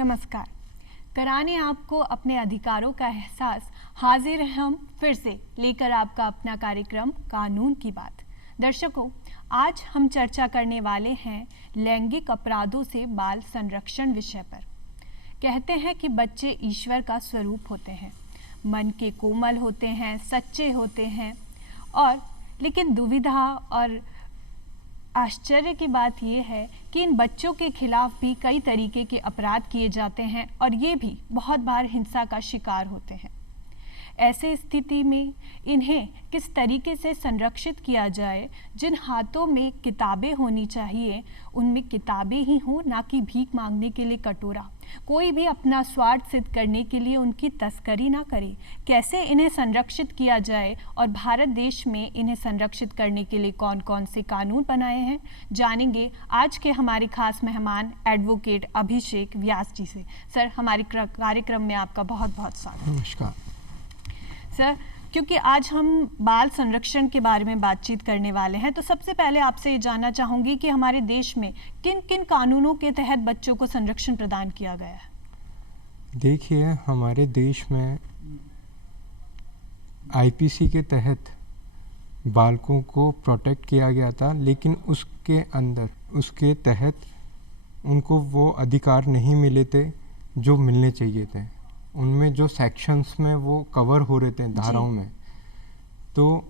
नमस्कार। कराने आपको अपने अधिकारों का एहसास हाजिर हैं हम फिर से लेकर आपका अपना कार्यक्रम कानून की बात। दर्शकों, आज हम चर्चा करने वाले हैं लैंगिक अपराधों से बाल संरक्षण विषय पर। कहते हैं कि बच्चे ईश्वर का स्वरूप होते हैं, मन के कोमल होते हैं, सच्चे होते हैं और लेकिन दुविधा और आश्चर्य की बात यह है कि इन बच्चों के खिलाफ भी कई तरीके के अपराध किए जाते हैं और ये भी बहुत बार हिंसा का शिकार होते हैं। ऐसे स्थिति में इन्हें किस तरीके से संरक्षित किया जाए? जिन हाथों में किताबें होनी चाहिए उनमें किताबें ही हों, ना कि भीख मांगने के लिए कटोरा। कोई भी अपना स्वार्थ सिद्ध करने के लिए उनकी तस्करी ना करे। कैसे इन्हें संरक्षित किया जाए और भारत देश में इन्हें संरक्षित करने के लिए कौन कौन से कानून बनाए हैं, जानेंगे आज के हमारे खास मेहमान एडवोकेट अभिषेक व्यास जी से। सर, हमारे कार्यक्रम में आपका बहुत बहुत स्वागत। नमस्कार सर, क्योंकि आज हम बाल संरक्षण के बारे में बातचीत करने वाले हैं, तो सबसे पहले आपसे ये जानना चाहूँगी कि हमारे देश में किन किन कानूनों के तहत बच्चों को संरक्षण प्रदान किया गया है? देखिए, हमारे देश में आईपीसी के तहत बालकों को प्रोटेक्ट किया गया था, लेकिन उसके तहत उनको वो अधिकार नहीं मिले थे जो मिलने चाहिए थे। उनमें जो सेक्शंस में वो कवर हो रहे थे धाराओं में, तो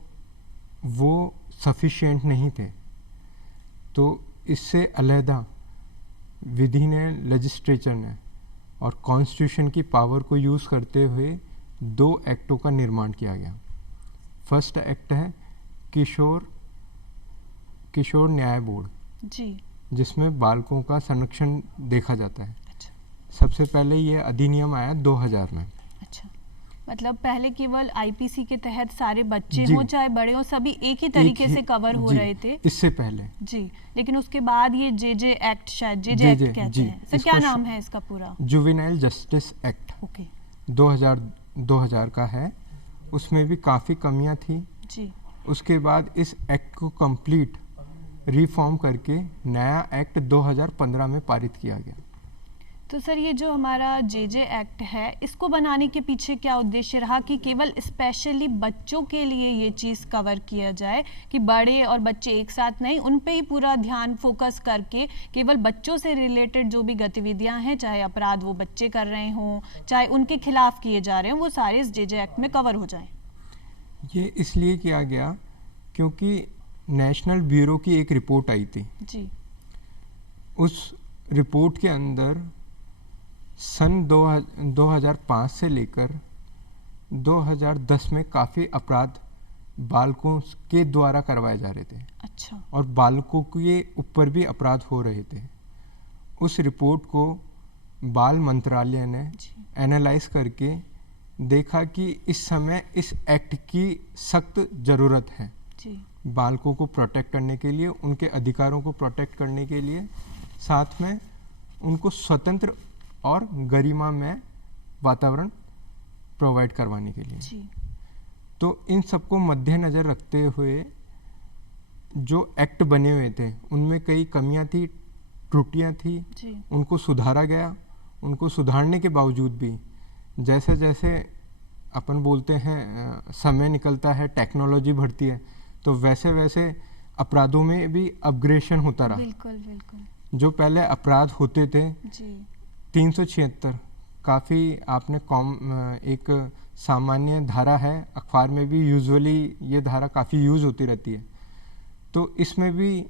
वो सफिशिएंट नहीं थे। तो इससे अलहदा विधि ने, लेजिस्लेचर ने और कॉन्स्टिट्यूशन की पावर को यूज़ करते हुए 2 एक्टों का निर्माण किया गया। फर्स्ट एक्ट है किशोर न्याय बोर्ड जी, जिसमें बालकों का संरक्षण देखा जाता है। सबसे पहले ये अधिनियम आया 2000 में। अच्छा, मतलब पहले केवल आईपीसी के तहत सारे बच्चे हो चाहे बड़े हो, सभी एक ही तरीके से कवर हो रहे थे इससे पहले जी। लेकिन उसके बाद ये जेजे एक्ट, शायद जेजे एक्ट कहते हैं। सर, क्या नाम है इसका पूरा? Juvenile justice act. ओके। 2000 का है। उसमें भी काफ़ी कमियां थी जी। उसके बाद इस एक्ट को कंप्लीट रिफॉर्म करके नया एक्ट 2015 में पारित किया गया। तो सर, ये जो हमारा जेजे एक्ट है, इसको बनाने के पीछे क्या उद्देश्य रहा कि केवल स्पेशली बच्चों के लिए ये चीज़ कवर किया जाए कि बड़े और बच्चे एक साथ नहीं, उन पे ही पूरा ध्यान फोकस करके केवल बच्चों से रिलेटेड जो भी गतिविधियां हैं, चाहे अपराध वो बच्चे कर रहे हों चाहे उनके खिलाफ किए जा रहे हों, वो सारे इस जेजे एक्ट में कवर हो जाएं? ये इसलिए किया गया क्योंकि नेशनल ब्यूरो की एक रिपोर्ट आई थी जी। उस रिपोर्ट के अंदर सन 2005 से लेकर 2010 में काफ़ी अपराध बालकों के द्वारा करवाए जा रहे थे। अच्छा। और बालकों के ऊपर भी अपराध हो रहे थे। उस रिपोर्ट को बाल मंत्रालय ने एनालाइज करके देखा कि इस समय इस एक्ट की सख्त ज़रूरत है जी। बालकों को प्रोटेक्ट करने के लिए, उनके अधिकारों को प्रोटेक्ट करने के लिए, साथ में उनको स्वतंत्र और गरिमा में वातावरण प्रोवाइड करवाने के लिए जी। तो इन सबको मद्देनज़र रखते हुए जो एक्ट बने हुए थे उनमें कई कमियां थी, त्रुटियां थी जी। उनको सुधारा गया। उनको सुधारने के बावजूद भी जैसे जैसे अपन बोलते हैं समय निकलता है, टेक्नोलॉजी बढ़ती है, तो वैसे वैसे अपराधों में भी अपग्रेडेशन होता रहा। बिल्कुल बिल्कुल। जो पहले अपराध होते थे जी। 376 काफ़ी आपने एक सामान्य धारा है, अखबार में भी यूजुअली ये धारा काफ़ी यूज़ होती रहती है। तो इसमें भी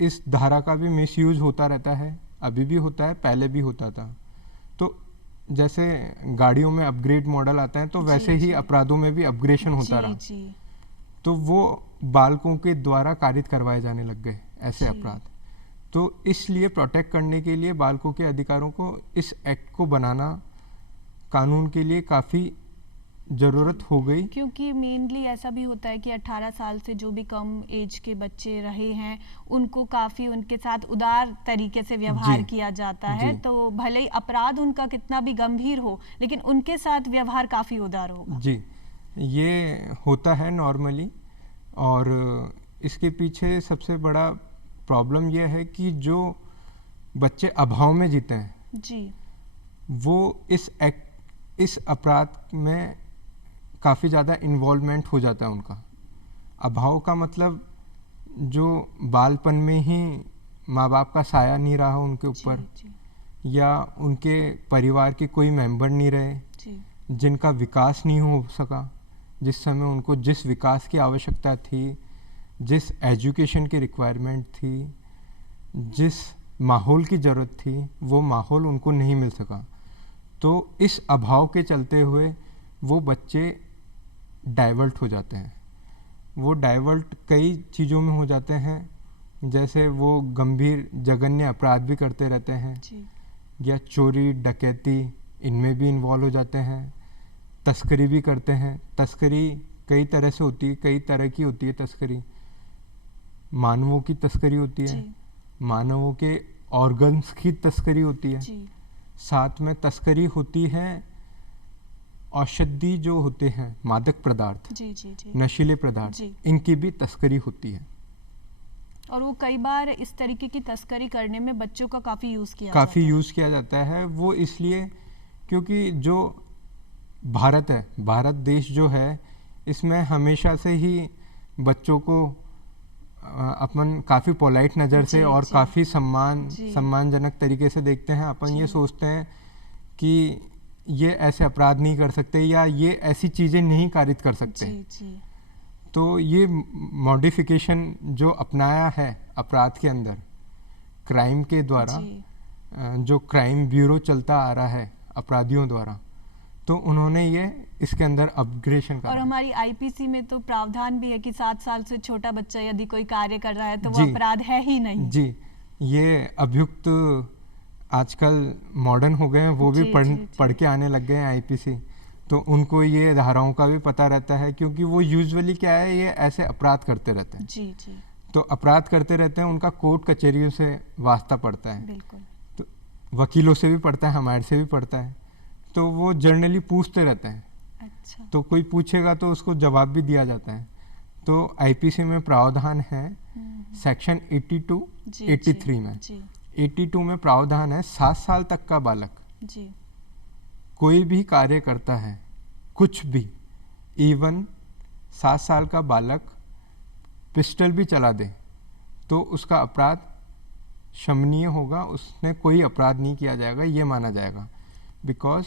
इस धारा का भी मिसयूज होता रहता है, अभी भी होता है, पहले भी होता था। तो जैसे गाड़ियों में अपग्रेड मॉडल आता है, तो वैसे ही अपराधों में भी अपग्रेडेशन होता रहा। तो वो बालकों के द्वारा कारित करवाए जाने लग गए ऐसे अपराध। तो इसलिए प्रोटेक्ट करने के लिए बालकों के अधिकारों को इस एक्ट को बनाना कानून के लिए काफ़ी ज़रूरत हो गई। क्योंकि मेनली ऐसा भी होता है कि 18 साल से जो भी कम एज के बच्चे रहे हैं उनको काफ़ी उनके साथ उदार तरीके से व्यवहार किया जाता है। तो भले ही अपराध उनका कितना भी गंभीर हो, लेकिन उनके साथ व्यवहार काफ़ी उदार होगा जी। ये होता है नॉर्मली। और इसके पीछे सबसे बड़ा प्रॉब्लम यह है कि जो बच्चे अभाव में जीते हैं जी, वो इस अपराध में काफ़ी ज़्यादा इन्वॉल्वमेंट हो जाता है उनका। अभाव का मतलब जो बालपन में ही माँ बाप का साया नहीं रहा उनके ऊपर, या उनके परिवार के कोई मेंबर नहीं रहे, जिनका विकास नहीं हो सका जिस समय उनको जिस विकास की आवश्यकता थी, जिस एजुकेशन की रिक्वायरमेंट थी, जिस माहौल की ज़रूरत थी, वो माहौल उनको नहीं मिल सका। तो इस अभाव के चलते हुए वो बच्चे डाइवर्ट हो जाते हैं। वो डाइवर्ट कई चीज़ों में हो जाते हैं, जैसे वो गंभीर जघन्य अपराध भी करते रहते हैं, या चोरी डकैती इनमें भी इन्वॉल्व हो जाते हैं, तस्करी भी करते हैं। तस्करी कई तरह से होती है, कई तरह की होती है तस्करी। मानवों की तस्करी होती है, मानवों के ऑर्गन्स की तस्करी होती है, साथ में तस्करी होती है औषधि जो होते हैं, मादक पदार्थ, नशीले पदार्थ, इनकी भी तस्करी होती है। और वो कई बार इस तरीके की तस्करी करने में बच्चों का काफ़ी यूज़ किया जाता है। वो इसलिए क्योंकि जो भारत है, भारत देश जो है, इसमें हमेशा से ही बच्चों को अपन काफ़ी पोलाइट नज़र से और काफ़ी सम्मानजनक तरीके से देखते हैं। अपन ये सोचते हैं कि ये ऐसे अपराध नहीं कर सकते, या ये ऐसी चीज़ें नहीं कारित कर सकते। तो ये मॉडिफिकेशन जो अपनाया है अपराध के अंदर, क्राइम के द्वारा, जो क्राइम ब्यूरो चलता आ रहा है अपराधियों द्वारा, तो उन्होंने ये इसके अंदर अपग्रेडेशन करा। और हमारी आईपीसी में तो प्रावधान भी है कि 7 साल से छोटा बच्चा यदि कोई कार्य कर रहा है तो वो अपराध है ही नहीं। जी, ये अभियुक्त आजकल मॉडर्न हो गए हैं, वो भी पढ़ के आने लग गए हैं आईपीसी, तो उनको ये धाराओं का भी पता रहता है, क्योंकि वो यूजुअली क्या है, ये ऐसे अपराध करते रहते हैं। तो अपराध करते रहते हैं, उनका कोर्ट कचहरियों से वास्ता पड़ता है। बिल्कुल। तो वकीलों से भी पड़ता है, हमारे से भी पड़ता है, तो वो जर्नली पूछते रहते हैं। अच्छा। तो कोई पूछेगा तो उसको जवाब भी दिया जाता है। तो आईपीसी में प्रावधान है सेक्शन 82, 83 में 82 में प्रावधान है 7 साल तक का बालक कोई भी कार्य करता है, कुछ भी, इवन 7 साल का बालक पिस्टल भी चला दे तो उसका अपराध क्षमनीय होगा, उसने कोई अपराध नहीं किया जाएगा, ये माना जाएगा। बिकॉज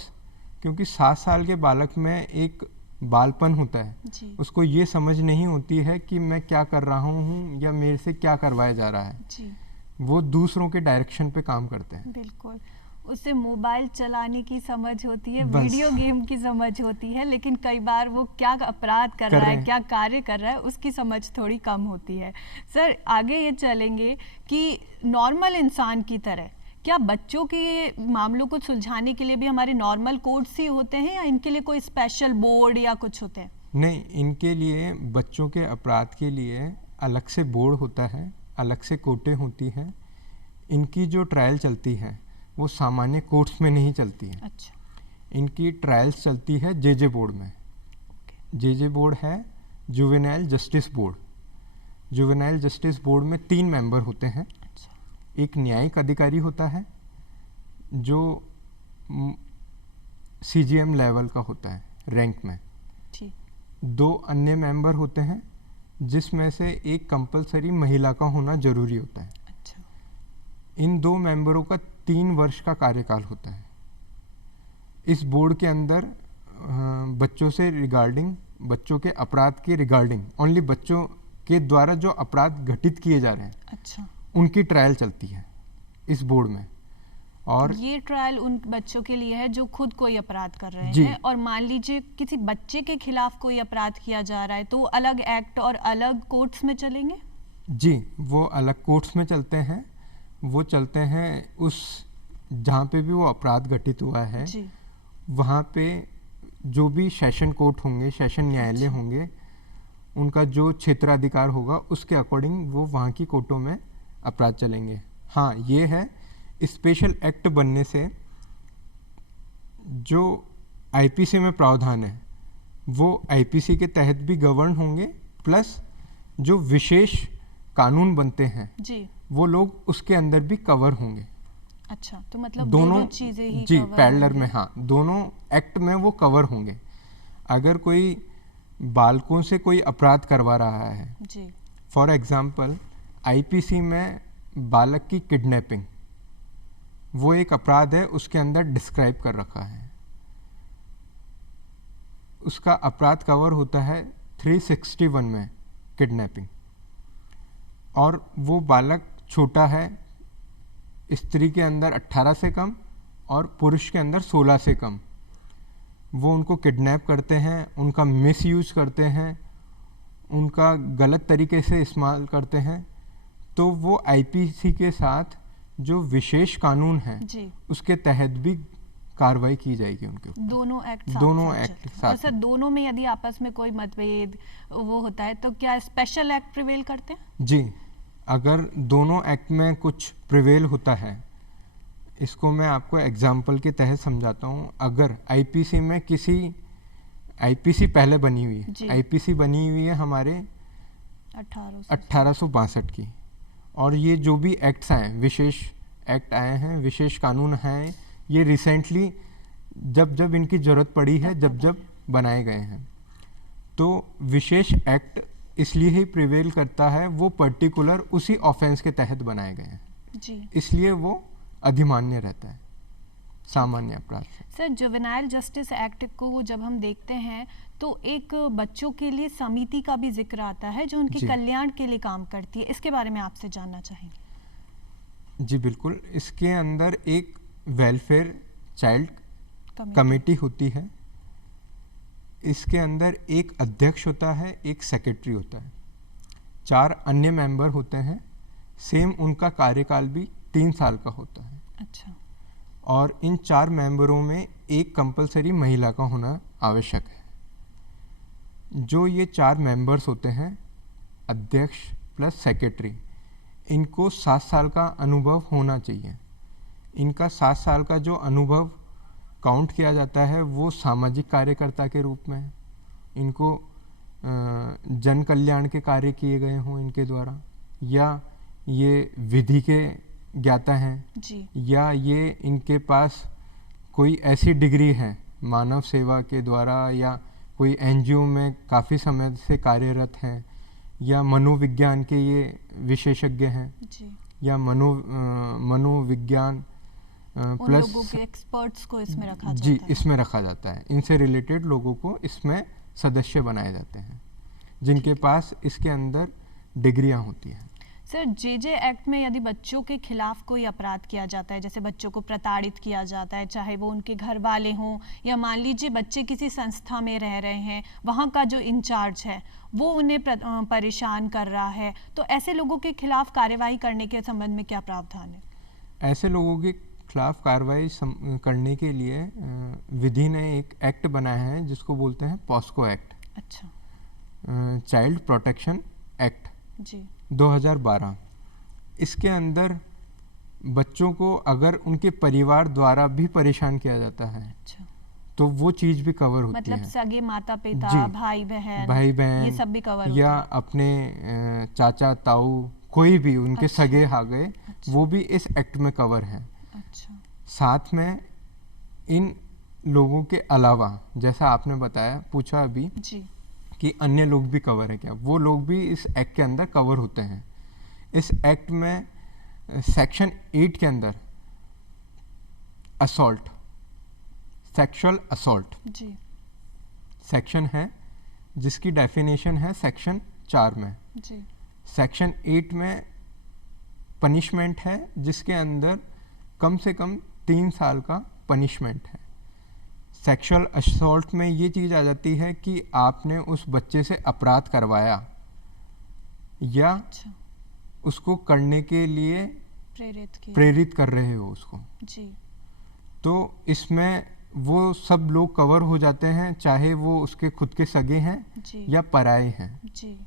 क्योंकि 7 साल के बालक में एक बालपन होता है, उसको ये समझ नहीं होती है कि मैं क्या कर रहा हूँ या मेरे से क्या करवाया जा रहा है। वो दूसरों के डायरेक्शन पे काम करते हैं। बिल्कुल, उसे मोबाइल चलाने की समझ होती है, वीडियो गेम की समझ होती है, लेकिन कई बार वो क्या अपराध कर रहा है, क्या कार्य कर रहा है, उसकी समझ थोड़ी कम होती है। सर, आगे ये चलेंगे कि नॉर्मल इंसान की तरह क्या बच्चों के मामलों को सुलझाने के लिए भी हमारे नॉर्मल कोर्ट्स ही होते हैं, या इनके लिए कोई स्पेशल बोर्ड या कुछ होते हैं? नहीं, इनके लिए, बच्चों के अपराध के लिए अलग से बोर्ड होता है, अलग से कोर्टें होती हैं। इनकी जो ट्रायल चलती है वो सामान्य कोर्ट्स में नहीं चलती है। अच्छा। इनकी ट्रायल्स चलती है जेजे बोर्ड में। जेजे बोर्ड है juvenile justice board. Juvenile justice board में 3 मेंबर होते हैं। अच्छा। एक न्यायिक अधिकारी होता है जो सीजीएम लेवल का होता है रैंक में। 2 अन्य मेंबर होते हैं जिसमें से एक कंपलसरी महिला का होना जरूरी होता है। अच्छा। इन 2 मेंबरों का 3 वर्ष का कार्यकाल होता है। इस बोर्ड के अंदर बच्चों से रिगार्डिंग, बच्चों के अपराध के रिगार्डिंग, ओनली बच्चों के द्वारा जो अपराध घटित किए जा रहे हैं, अच्छा, उनकी ट्रायल चलती है इस बोर्ड में। और ये ट्रायल उन बच्चों के लिए है जो खुद कोई अपराध कर रहे हैं। और मान लीजिए किसी बच्चे के खिलाफ कोई अपराध किया जा रहा है तो अलग एक्ट और अलग कोर्ट्स में चलेंगे? जी, वो अलग कोर्ट्स में चलते हैं। वो चलते हैं उस जहाँ पे भी वो अपराध घटित हुआ है, वहाँ पे जो भी सेशन कोर्ट होंगे, सेशन न्यायालय होंगे, उनका जो क्षेत्राधिकार होगा उसके अकॉर्डिंग वो वहाँ की कोर्टों में अपराध चलेंगे। हाँ, ये है स्पेशल एक्ट बनने से जो आईपीसी में प्रावधान है वो आईपीसी के तहत भी गवर्न होंगे, प्लस जो विशेष कानून बनते हैं वो लोग उसके अंदर भी कवर होंगे। अच्छा, तो मतलब दोनों चीजें ही जी cover पैरेलल होंगी। में, हाँ, दोनों एक्ट में वो कवर होंगे। अगर कोई बालकों से कोई अपराध करवा रहा है, जी फॉर एग्जाम्पल आईपीसी में बालक की किडनैपिंग, वो एक अपराध है, उसके अंदर डिस्क्राइब कर रखा है। उसका अपराध कवर होता है 361 में, किडनैपिंग, और वो बालक छोटा है, स्त्री के अंदर 18 से कम और पुरुष के अंदर 16 से कम। वो उनको किडनैप करते हैं, उनका मिसयूज करते हैं, उनका गलत तरीके से इस्तेमाल करते हैं, तो वो आईपीसी के साथ जो विशेष कानून है जी, उसके तहत भी कार्रवाई की जाएगी उनके ऊपर। दोनों एक्ट दोनों साथ एक्ट चलते हैं। साथ और सर में। दोनों में यदि आपस में कोई मतभेद वो होता है तो क्या स्पेशल एक्ट प्रिवेल करते हैं? जी, अगर दोनों एक्ट में कुछ प्रिवेल होता है, इसको मैं आपको एग्जाम्पल के तहत समझाता हूँ। अगर आईपीसी में किसी, आईपीसी पहले बनी हुई जी। है, आईपीसी बनी हुई है हमारे 1862 की, और ये जो भी एक्ट्स आए, विशेष एक्ट आए हैं, विशेष कानून हैं, ये रिसेंटली जब जब इनकी ज़रूरत पड़ी है, जब जब बनाए गए हैं, तो विशेष एक्ट इसलिए ही प्रिवेल करता है, वो पर्टिकुलर उसी ऑफेंस के तहत बनाए गए हैं, जी। इसलिए वो अधिमान्य रहता है सामान्य अपराध से। सर जुवेनाइल जस्टिस एक्ट को जब हम देखते हैं तो एक बच्चों के लिए समिति का भी जिक्र आता है जो उनके जी। कल्याण के लिए काम करती है, इसके बारे में आपसे जानना चाहेंगे। जी बिल्कुल, इसके अंदर एक वेलफेयर चाइल्ड कमेटी। कमेटी होती है। इसके अंदर एक अध्यक्ष होता है, एक सेक्रेटरी होता है, 4 अन्य मेंबर होते हैं। सेम उनका कार्यकाल भी 3 साल का होता है। अच्छा, और इन 4 मेंबरों में एक कंपलसरी महिला का होना आवश्यक है। जो ये 4 मेंबर्स होते हैं, अध्यक्ष प्लस सेक्रेटरी, इनको 7 साल का अनुभव होना चाहिए। इनका 7 साल का जो अनुभव काउंट किया जाता है वो सामाजिक कार्यकर्ता के रूप में है। इनको जन कल्याण के कार्य किए गए हों इनके द्वारा, या ये विधि के ज्ञाता हैं, जी, या ये इनके पास कोई ऐसी डिग्री है मानव सेवा के द्वारा, या कोई एनजीओ में काफ़ी समय से कार्यरत हैं, या मनोविज्ञान के ये विशेषज्ञ हैं, जी। या मनोविज्ञान उन प्लस लोगों के एक्सपर्ट्स को इसमें रखा जी जाता है। इसमें रखा जाता है। इनसे रिलेटेड लोगों को इसमें सदस्य बनाए जाते हैं जिनके पास इसके अंदर डिग्रियां होती हैं। सर जेजे एक्ट में यदि बच्चों के खिलाफ कोई अपराध किया जाता है, जैसे बच्चों को प्रताड़ित किया जाता है, चाहे वो उनके घर वाले हों या मान लीजिए बच्चे किसी संस्था में रह रहे हैं, वहाँ का जो इंचार्ज है वो उन्हें परेशान कर रहा है, तो ऐसे लोगों के खिलाफ कार्यवाही करने के संबंध में क्या प्रावधान है? ऐसे लोगों के खिलाफ कार्रवाई करने के लिए विधि ने एक एक्ट बनाया है जिसको बोलते हैं पॉस्को एक्ट, अच्छा, चाइल्ड प्रोटेक्शन एक्ट जी, 2012। इसके अंदर बच्चों को अगर उनके परिवार द्वारा भी परेशान किया जाता है अच्छा, तो वो चीज़ भी कवर होती मतलब है। सगे माता पिता, जी, भाई बहन, भाई बहन ये सब भी कवर या होता है। अपने चाचा ताऊ, कोई भी उनके अच्छा, सगे आ गए, अच्छा। वो भी इस एक्ट में कवर हैं। अच्छा, साथ में इन लोगों के अलावा, जैसा आपने बताया, पूछा अभी जी, कि अन्य लोग भी कवर है क्या, वो लोग भी इस एक्ट के अंदर कवर होते हैं। इस एक्ट में सेक्शन 8 के अंदर असॉल्ट, सेक्सुअल असॉल्ट जी, सेक्शन है जिसकी डेफिनेशन है सेक्शन 4 में। जी, सेक्शन 8 में पनिशमेंट है जिसके अंदर कम से कम 3 साल का पनिशमेंट है। सेक्सुअल असॉल्ट में ये चीज़ आ जाती है कि आपने उस बच्चे से अपराध करवाया या अच्छा, उसको करने के लिए प्रेरित किया, प्रेरित कर रहे हो उसको, जी, तो इसमें वो सब लोग कवर हो जाते हैं, चाहे वो उसके खुद के सगे हैं जी, या पराए हैं। जी।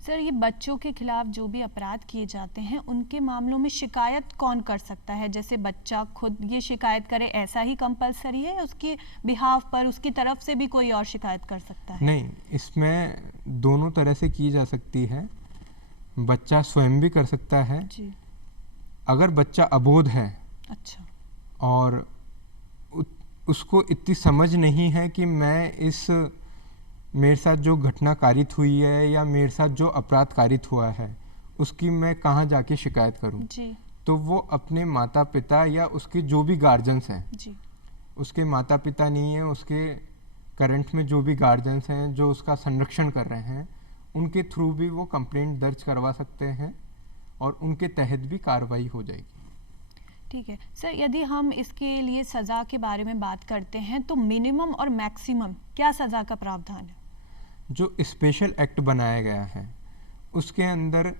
सर ये बच्चों के खिलाफ जो भी अपराध किए जाते हैं उनके मामलों में शिकायत कौन कर सकता है? जैसे बच्चा खुद ये शिकायत करे ऐसा ही कंपलसरी है, उसके बिहाफ पर उसकी तरफ से भी कोई और शिकायत कर सकता है? नहीं, इसमें दोनों तरह से की जा सकती है। बच्चा स्वयं भी कर सकता है। जी, अगर बच्चा अबोध है अच्छा। और उसको इतनी समझ नहीं है कि मैं मेरे साथ जो घटना कारित हुई है या मेरे साथ जो अपराध कारित हुआ है उसकी मैं कहाँ जाके शिकायत करूँ। जी तो वो अपने माता पिता या उसके जो भी गार्जियंस हैं, जी। उसके माता पिता नहीं है, उसके करंट में जो भी गार्जियंस हैं जो उसका संरक्षण कर रहे हैं, उनके थ्रू भी वो कंप्लेंट दर्ज करवा सकते हैं और उनके तहत भी कार्रवाई हो जाएगी। ठीक है सर, यदि हम इसके लिए सज़ा के बारे में बात करते हैं तो मिनिमम और मैक्सिमम क्या सज़ा का प्रावधान है? जो स्पेशल एक्ट बनाया गया है उसके अंदर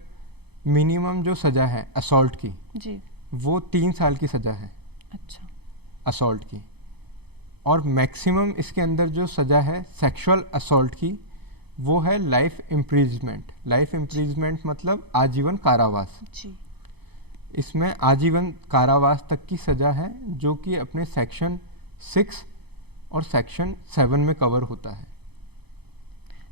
मिनिमम जो सज़ा है असॉल्ट की जी। वो 3 साल की सज़ा है अच्छा। असॉल्ट की, और मैक्सिमम इसके अंदर जो सज़ा है सेक्सुअल असॉल्ट की वो है लाइफ इम्प्रिजमेंट। लाइफ इम्प्रिजमेंट मतलब आजीवन कारावास। जी। इसमें आजीवन कारावास तक की सज़ा है जो कि अपने सेक्शन 6 और सेक्शन 7 में कवर होता है।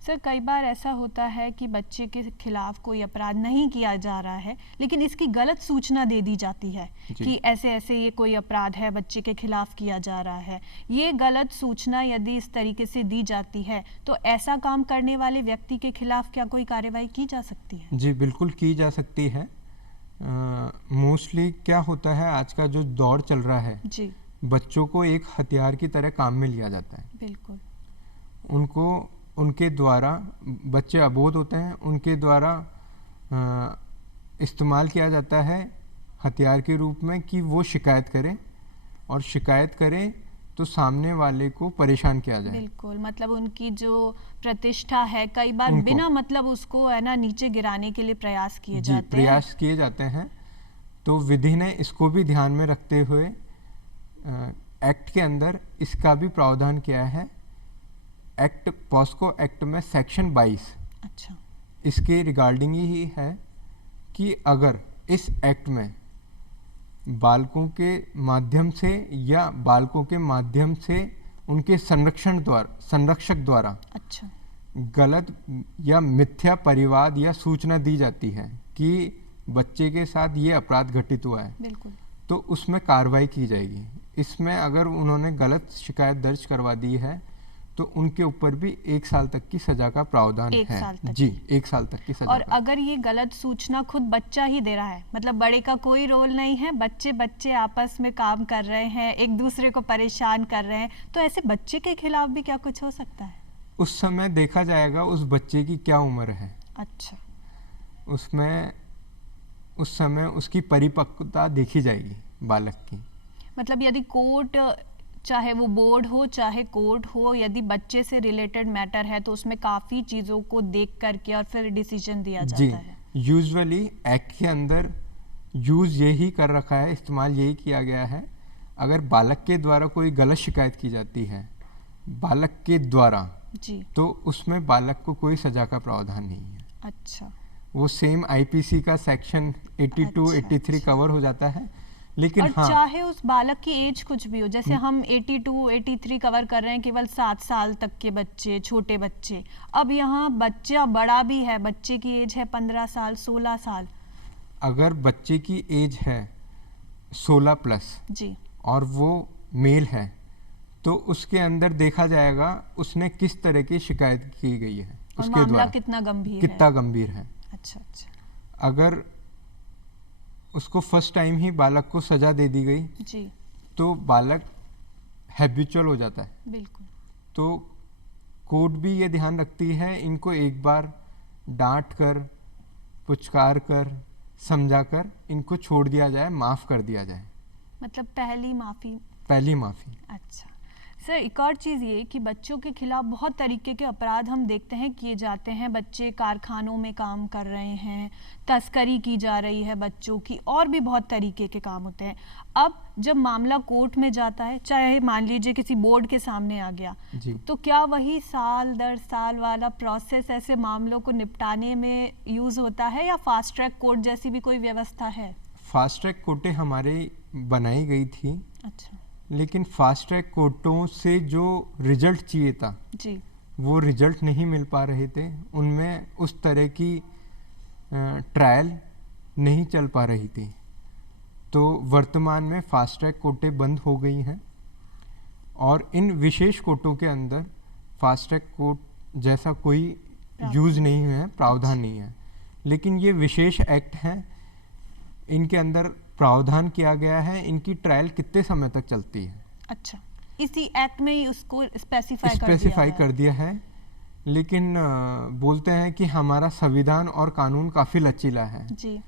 सर कई बार ऐसा होता है कि बच्चे के खिलाफ कोई अपराध नहीं किया जा रहा है लेकिन इसकी गलत सूचना दे दी जाती है कि ऐसे ऐसे ये कोई अपराध है बच्चे के खिलाफ किया जा रहा है। ये गलत सूचना यदि इस तरीके से दी जाती है तो ऐसा काम करने वाले व्यक्ति के खिलाफ क्या कोई कार्रवाई की जा सकती है? जी बिल्कुल की जा सकती है। मोस्टली क्या होता है, आज का जो दौर चल रहा है जी बच्चों को एक हथियार की तरह काम में लिया जाता है। बिल्कुल। उनको उनके द्वारा, बच्चे अबोध होते हैं, उनके द्वारा इस्तेमाल किया जाता है हथियार के रूप में कि वो शिकायत करें, और शिकायत करें तो सामने वाले को परेशान किया जाए। बिल्कुल, मतलब उनकी जो प्रतिष्ठा है कई बार बिना मतलब उसको है ना नीचे गिराने के लिए प्रयास किए जाते हैं। प्रयास किए जाते हैं। तो विधि ने इसको भी ध्यान में रखते हुए एक्ट के अंदर इसका भी प्रावधान किया है। एक्ट पॉस्को एक्ट में सेक्शन 22 अच्छा इसके रिगार्डिंग ही है कि अगर इस एक्ट में बालकों के माध्यम से या बालकों के माध्यम से उनके संरक्षक द्वारा अच्छा गलत या मिथ्या परिवाद या सूचना दी जाती है कि बच्चे के साथ ये अपराध घटित हुआ है, बिल्कुल, तो उसमें कार्रवाई की जाएगी। इसमें अगर उन्होंने गलत शिकायत दर्ज करवा दी है तो उनके ऊपर भी 1 साल तक की सजा का प्रावधान है। 1 साल तक जी 1 साल तक की सजा। और अगर ये गलत सूचना खुद बच्चा ही दे रहा है, मतलब बड़े का कोई रोल नहीं है, बच्चे आपस में काम कर रहे हैं, एक दूसरे को परेशान कर रहे हैं, तो ऐसे बच्चे के खिलाफ भी क्या कुछ हो सकता है? उस समय देखा जाएगा उस बच्चे की क्या उम्र है। अच्छा, उसमें उस समय उसकी परिपक्वता देखी जाएगी बालक की। मतलब यदि कोर्ट, चाहे वो बोर्ड हो चाहे कोर्ट हो, यदि बच्चे से रिलेटेड मैटर है तो उसमें काफ़ी चीज़ों को देख करके और फिर डिसीजन दिया जाता है। यूजुअली एक्ट के अंदर यूज़ यही कर रखा है, इस्तेमाल यही किया गया है। अगर बालक के द्वारा कोई गलत शिकायत की जाती है बालक के द्वारा जी, तो उसमें बालक को कोई सजा का प्रावधान नहीं है। अच्छा, वो सेम आईपीसी का सेक्शन 82, 83 कवर हो जाता है। लेकिन और चाहे उस बालक की एज कुछ भी हो, जैसे हम 82, 83 कवर कर रहे हैं केवल 7 साल तक के बच्चे, छोटे बच्चे। अब यहाँ बच्चा बड़ा भी है, बच्चे की एज है 15 साल, 16 साल। अगर बच्चे की एज है 16 प्लस जी, और वो मेल है तो उसके अंदर देखा जाएगा उसने किस तरह की शिकायत की गई है, और उसके मामला द्वारा कितना गंभीर है। अच्छा। अच्छा, अगर उसको फर्स्ट टाइम ही बालक को सजा दे दी गई जी, तो बालक हैबिचुअल हो जाता है। बिल्कुल, तो कोर्ट भी ये ध्यान रखती है इनको एक बार डांट कर, पुचकार कर, समझा कर इनको छोड़ दिया जाए, माफ़ कर दिया जाए। मतलब पहली माफ़ी। अच्छा सर, एक और चीज़ ये कि बच्चों के खिलाफ बहुत तरीके के अपराध हम देखते हैं किए जाते हैं। बच्चे कारखानों में काम कर रहे हैं, तस्करी की जा रही है बच्चों की, और भी बहुत तरीके के काम होते हैं। अब जब मामला कोर्ट में जाता है, चाहे मान लीजिए किसी बोर्ड के सामने आ गया, तो क्या वही साल दर साल वाला प्रोसेस ऐसे मामलों को निपटाने में यूज़ होता है या फास्ट ट्रैक कोर्ट जैसी भी कोई व्यवस्था है? फास्ट ट्रैक कोर्टें हमारे बनाई गई थी। अच्छा, लेकिन फास्ट ट्रैक कोर्टों से जो रिजल्ट चाहिए था जी, वो रिजल्ट नहीं मिल पा रहे थे। उनमें उस तरह की ट्रायल नहीं चल पा रही थी। तो वर्तमान में फास्ट ट्रैक कोर्टें बंद हो गई हैं और इन विशेष कोर्टों के अंदर फास्ट ट्रैक कोर्ट जैसा कोई यूज नहीं है, प्रावधान नहीं है। लेकिन ये विशेष एक्ट हैं, इनके अंदर प्रावधान किया गया है इनकी ट्रायल कितने समय तक चलती है। अच्छा, इसी एक्ट में ही उसको स्पेसिफाई कर दिया है। लेकिन बोलते हैं कि हमारा संविधान और कानून काफी लचीला है जी।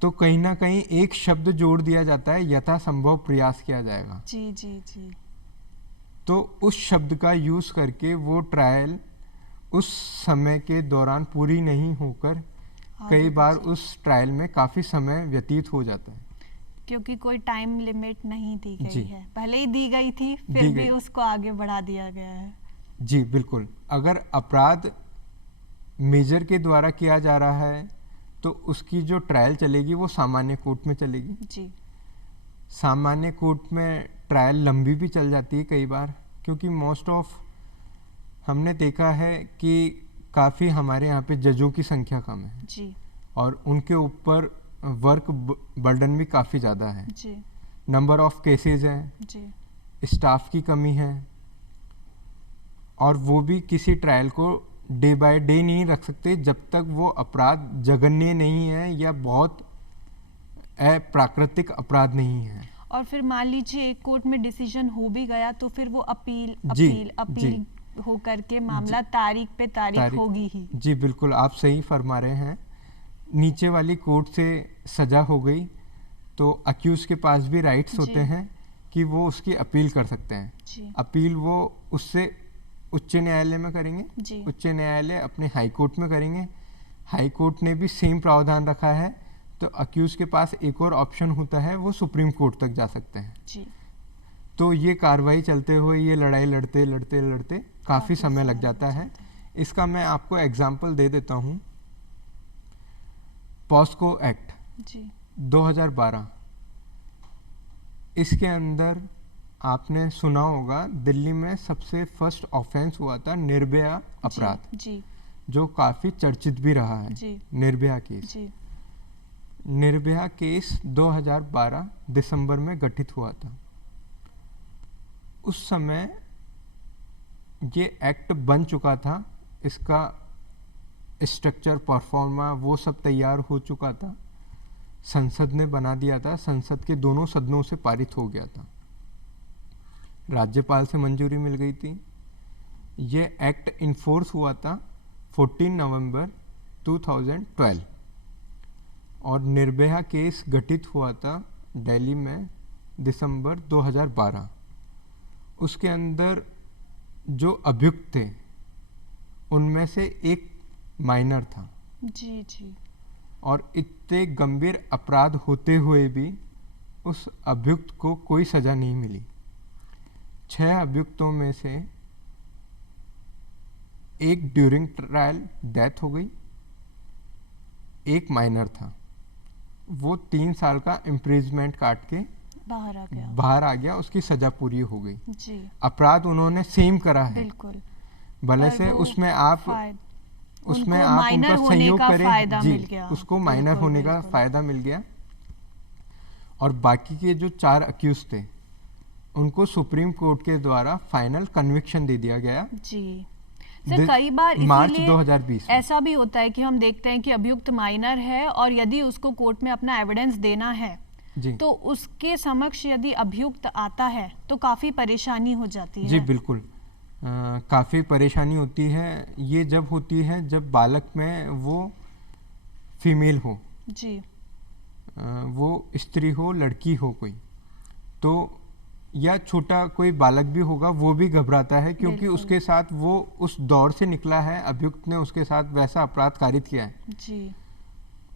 तो कहीं ना कहीं एक शब्द जोड़ दिया जाता है, यथासंभव प्रयास किया जाएगा। जी जी जी। तो उस शब्द का यूज करके वो ट्रायल उस समय के दौरान पूरी नहीं होकर कई बार उस ट्रायल में काफी समय व्यतीत हो जाता है, क्योंकि कोई टाइम लिमिट नहीं दी गई जी। है। पहले ही दी गई थी, फिर भी उसको आगे बढ़ा दिया गया है। जी बिल्कुल। अगर अपराध मेजर के द्वारा किया जा रहा है तो उसकी जो ट्रायल चलेगी वो सामान्य कोर्ट में चलेगी जी। सामान्य कोर्ट में ट्रायल लंबी भी चल जाती है कई बार, क्योंकि मोस्ट ऑफ हमने देखा है कि काफ़ी हमारे यहाँ पे जजों की संख्या कम है जी। और उनके ऊपर वर्क बर्डन भी काफ़ी ज़्यादा है जी। नंबर ऑफ केसेस है जी। स्टाफ की कमी है और वो भी किसी ट्रायल को डे बाय डे नहीं रख सकते जब तक वो अपराध जघन्य नहीं है या बहुत अप्राकृतिक अपराध नहीं है। और फिर मान लीजिए कोर्ट में डिसीजन हो भी गया तो फिर वो अपील हो करके मामला तारीख पे तारीख होगी ही। जी बिल्कुल, आप सही फरमा रहे हैं। नीचे वाली कोर्ट से सजा हो गई तो अक्यूज के पास भी राइट्स होते हैं कि वो उसकी अपील कर सकते हैं जी। अपील वो उससे उच्च न्यायालय में करेंगे जी। उच्च न्यायालय अपने हाई कोर्ट में करेंगे। हाई कोर्ट ने भी सेम प्रावधान रखा है तो अक्यूज के पास एक और ऑप्शन होता है, वो सुप्रीम कोर्ट तक जा सकते हैं जी। तो ये कार्रवाई चलते हुए ये लड़ाई लड़ते लड़ते लड़ते काफ़ी समय लग जाता है। इसका मैं आपको एग्जाम्पल दे देता हूँ। पॉस्को एक्ट जी। 2012, इसके अंदर आपने सुना होगा दिल्ली में सबसे फर्स्ट ऑफेंस हुआ था निर्भया अपराध जी। जो काफ़ी चर्चित भी रहा है जी। निर्भया केस। जी। निर्भया केस 2012 दिसंबर में गठित हुआ था। उस समय ये एक्ट बन चुका था, इसका स्ट्रक्चर परफॉर्मा वो सब तैयार हो चुका था, संसद ने बना दिया था, संसद के दोनों सदनों से पारित हो गया था, राज्यपाल से मंजूरी मिल गई थी। ये एक्ट इन्फोर्स हुआ था 14 नवंबर 2012 और निर्भया केस गठित हुआ था दिल्ली में दिसंबर 2012। उसके अंदर जो अभियुक्त थे उनमें से एक माइनर था जी। जी। और इतने गंभीर अपराध होते हुए भी उस अभियुक्त को कोई सजा नहीं मिली। 6 अभियुक्तों में से एक ड्यूरिंग ट्रायल डेथ हो गई, एक माइनर था, वो 3 साल का इम्प्रिजमेंट काट के बाहर आ गया, उसकी सजा पूरी हो गई जी। अपराध उन्होंने सेम करा है बिल्कुल। भले से उसमें आप उनका सहयोग करें जी, उसको माइनर होने का फायदा मिल गया। और बाकी के जो 4 अक्यूज थे उनको सुप्रीम कोर्ट के द्वारा फाइनल कन्विक्शन दे दिया गया जी। सर कई बार मार्च 2020 ऐसा भी होता है कि हम देखते हैं कि अभियुक्त माइनर है और यदि उसको कोर्ट में अपना एविडेंस देना है जी। तो उसके समक्ष यदि अभियुक्त आता है तो काफी परेशानी हो जाती है। जी बिल्कुल, काफ़ी परेशानी होती है। ये जब होती है जब बालक में वो फीमेल हो जी। वो स्त्री हो, लड़की हो कोई, तो या छोटा कोई बालक भी होगा वो भी घबराता है क्योंकि उसके साथ वो उस दौर से निकला है, अभियुक्त ने उसके साथ वैसा अपराध कारित किया है जी।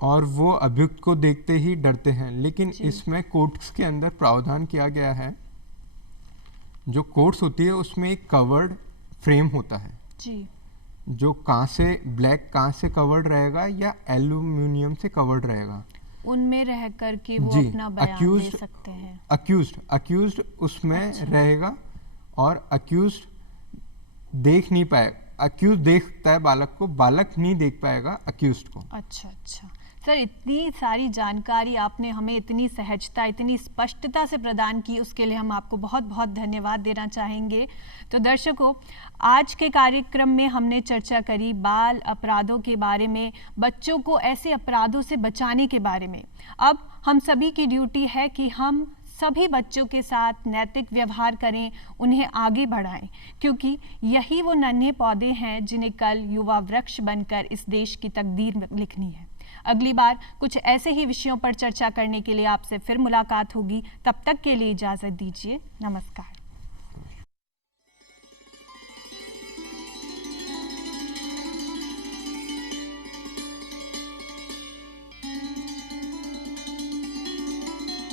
और वो अभियुक्त को देखते ही डरते हैं। लेकिन इसमें कोर्ट्स के अंदर प्रावधान किया गया है, जो कोर्ट्स होती है उसमें एक कवर्ड फ्रेम होता है जी। जो ब्लैक कांच से कवर्ड रहेगा या एल्यूमिनियम से कवर्ड रहेगा, उनमें रह कर के वो अपना बयान दे सकते हैं। अक्यूज्ड उसमें रहेगा और अक्यूज्ड देख नहीं पाएगा, अक्यूज देखता है बालक को, बालक नहीं देख पाएगा अक्यूज्ड को। अच्छा। सर, इतनी सारी जानकारी आपने हमें इतनी सहजता, इतनी स्पष्टता से प्रदान की, उसके लिए हम आपको बहुत बहुत धन्यवाद देना चाहेंगे। तो दर्शकों, आज के कार्यक्रम में हमने चर्चा करी बाल अपराधों के बारे में, बच्चों को ऐसे अपराधों से बचाने के बारे में। अब हम सभी की ड्यूटी है कि हम सभी बच्चों के साथ नैतिक व्यवहार करें, उन्हें आगे बढ़ाएं, क्योंकि यही वो नन्हे पौधे हैं जिन्हें कल युवा वृक्ष बनकर इस देश की तकदीर लिखनी है। अगली बार कुछ ऐसे ही विषयों पर चर्चा करने के लिए आपसे फिर मुलाकात होगी। तब तक के लिए इजाज़त दीजिए। नमस्कार।